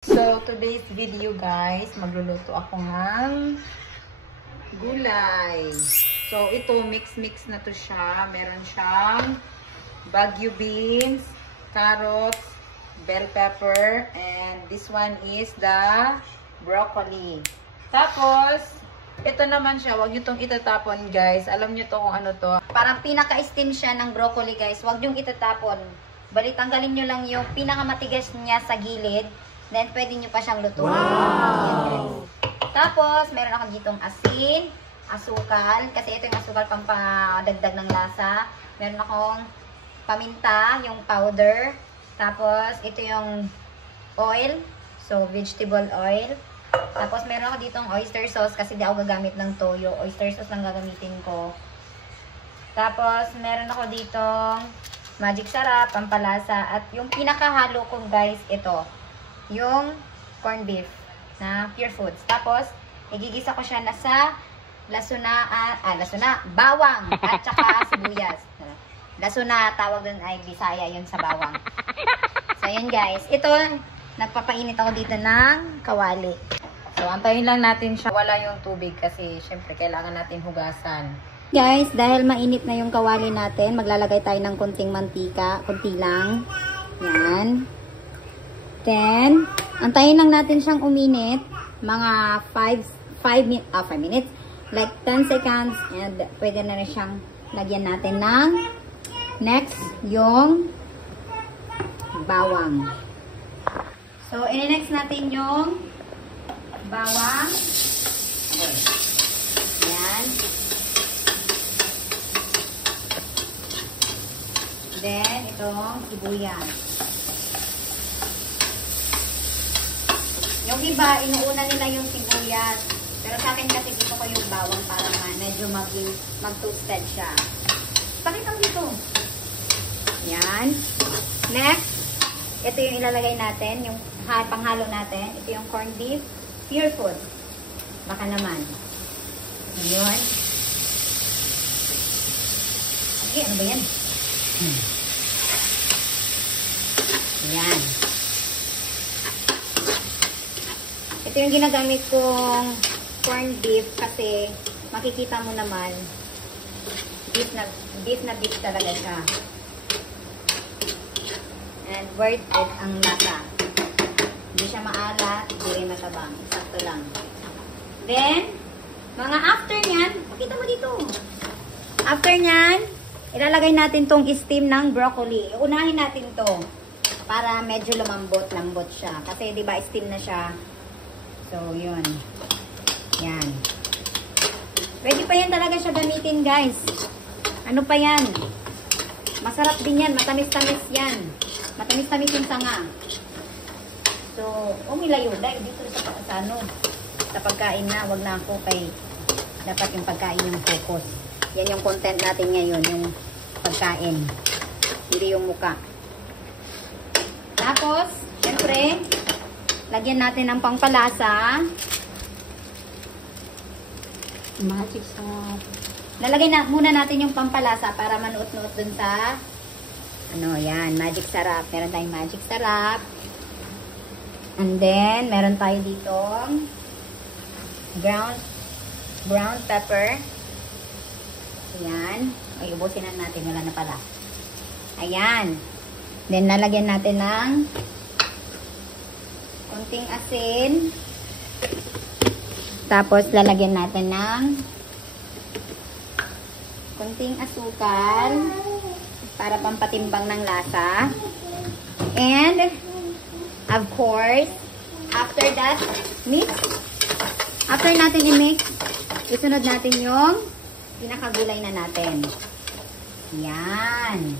So, today's video guys, magluluto ako ng gulay. So, ito, mix-mix na to siya. Meron siyang Baguio beans, carrots, bell pepper, and this one is the broccoli. Tapos, ito naman siya, wag nyo itong itatapon guys. Alam nyo to kung ano to. Parang pinaka-steam siya ng broccoli guys. Wag nyo itatapon. Bali, tanggalin nyo lang yung pinakamatigas niya sa gilid. Then, pwede nyo pa siyang lutuin. Wow! Tapos, meron ako ditong asin, asukal. Kasi ito yung asukal pang padagdag ng lasa. Meron akong paminta, yung powder. Tapos, ito yung oil. So, vegetable oil. Tapos, meron ako ditong oyster sauce kasi di ako gagamit ng toyo. Oyster sauce lang gagamitin ko. Tapos, meron ako ditong magic sarap, pampalasa. At yung pinakahalo ko guys, ito. Yung corned beef na Pure Foods. Tapos, igigisa ko siya na sa bawang at saka sibuyas. Lasuna, tawag dun ay Bisaya yun sa bawang. So, yun guys. Ito, nagpapainit ako dito ng kawali. So, antayin lang natin siya. Wala yung tubig kasi syempre kailangan natin hugasan. Guys, dahil mainit na yung kawali natin, maglalagay tayo ng konting mantika. Konti lang. Yan. Then, antayin lang natin siyang uminit. Mga 5 minutes. Like 10 seconds. And pwede na rin siyang lagyan natin ng next, yung bawang. So, in-next natin yung bawang. Yan. Then, itong sibuyas. Yung iba, inuuna nila yung sibuyas. Pero sa akin kasi dito ko yung bawang para medyo mag-toasted siya. Pakita mo dito. Yan. Next, ito yung ilalagay natin, yung panghalo natin. Ito yung corned beef, Pure Foods. Baka naman. Ayun. Okay, ano ba yan? Yan. Ito yung ginagamit kong corned beef kasi makikita mo naman beef na beef talaga siya. And worth it ang lasa. Hindi siya maalat, hindi rin matabang. Sakto lang. Then, mga after nyan, pakita mo dito. After nyan, ilalagay natin tong steam ng broccoli. Unahin natin to para medyo lumambot-lambot siya. Kasi di ba steam na siya. So, yun. Yan. Pwede pa yan talaga siya gamitin, guys. Ano pa yan? Masarap din yan. Matamis-tamis yan. Matamis-tamis yung sanga. So, umilayo. Dahil dito sa pagkain na. Wag na ako kay dapat yung pagkain yung focus. Yan yung content natin ngayon. Yung pagkain. Hindi yung muka. Tapos, syempre, lagyan natin ng pangpalasa. Magic sarap. Lalagay na muna natin yung pampalasa para manuot-nuot dun sa yan, magic sarap. Meron tayong magic sarap. And then, meron tayo dito brown pepper. Ayan. Ay, ubusin na natin. Wala na pala. Ayan. Then, lalagyan natin ng konting asin. Tapos, lalagyan natin ng konting asukal para pampatimbang ng lasa. And, of course, after that, mix. After natin i-mix, isunod natin yung pinakagulay na natin. Yan.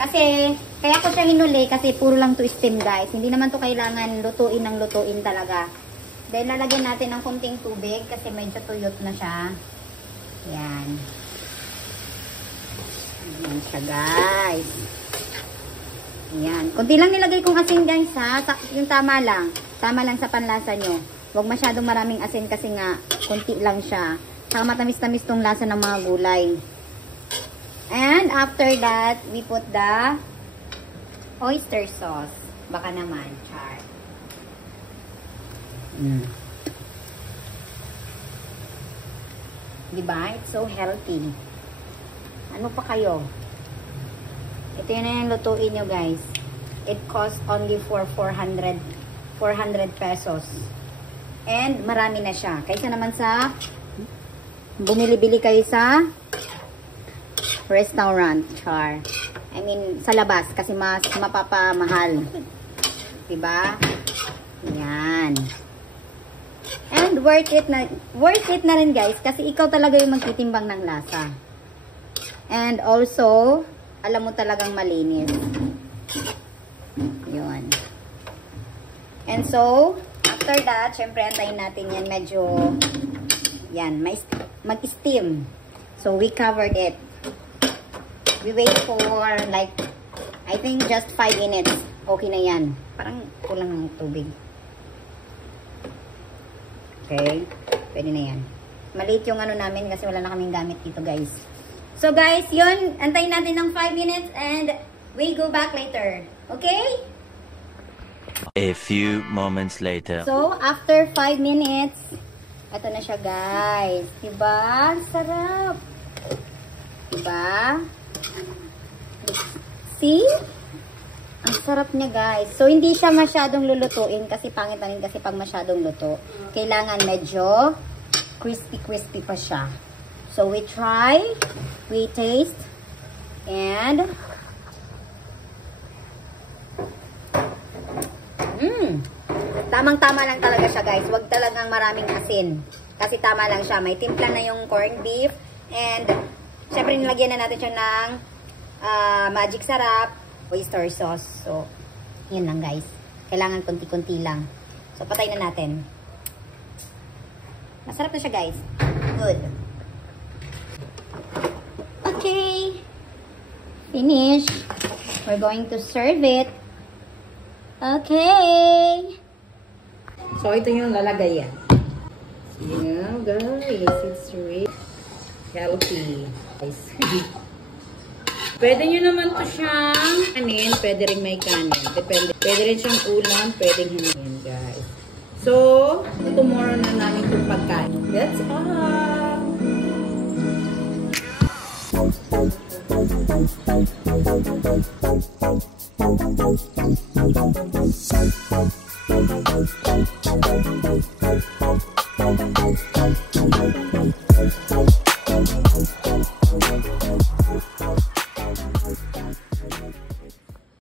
Kasi, kaya ko siya hinuli kasi puro lang to steam guys. Hindi naman to kailangan lutuin ng lutuin talaga. Dahil lalagyan natin ng konting tubig kasi medyo tuyot na siya. Yan. Yan siya guys. Yan. Kunti lang nilagay kong asin guys ha. Yung tama lang. Tama lang sa panlasa nyo. Huwag masyadong maraming asin kasi nga kunti lang siya. Saka matamis-tamis tong lasa ng mga gulay. And after that, we put the oyster sauce. Baka naman, char. Diba? It's so healthy. Ano pa kayo? Ito yun na yung lutuin nyo, guys. It costs only for 400 pesos. And marami na siya. Kaysa naman sa bumili-bili kayo sa restaurant, char. I mean, sa labas kasi mas mapapamahal. Diba? Yan. And worth it na rin, guys, kasi ikaw talaga yung magtitimbang ng lasa. And also, alam mo talagang malinis. Yun. And so, after that, syempre antayin natin yan medyo, yan, mag-steam. So, we covered it. We wait for like, I think just 5 minutes. Okay na yan. Parang kulang ng tubig. Okay. Pwede na yan. Maliit yung ano namin kasi wala na kaming gamit dito, guys. So, guys, yun. Antayin natin ng 5 minutes and we go back later. Okay? A few moments later. So, after 5 minutes, ito na siya, guys. Diba? Sarap. Diba? See? Ang sarap niya, guys. So, hindi siya masyadong lulutuin kasi pangit na rin kasi pag masyadong luto. Kailangan medyo crispy-crispy pa siya. So, we try, we taste, and tamang-tama lang talaga siya, guys. Huwag talagang maraming asin. Kasi tama lang siya. May timpla na yung corned beef, and syempre nilagyan na natin siya ng magic sarap, oyster sauce. So, yun lang, guys. Kailangan konti-konti lang. So, patay na natin. Masarap na siya, guys. Good. Okay. Finish. We're going to serve it. Okay. So, ito yung lalagay yan. Yeah, guys. It's really healthy. Pwede nyo naman to siyang kanin. Pwede rin may kanin. Depende. Pwede rin siyang ulam. Pwede hindi, guys. So, tomorrow na namin itong pagkain. That's all.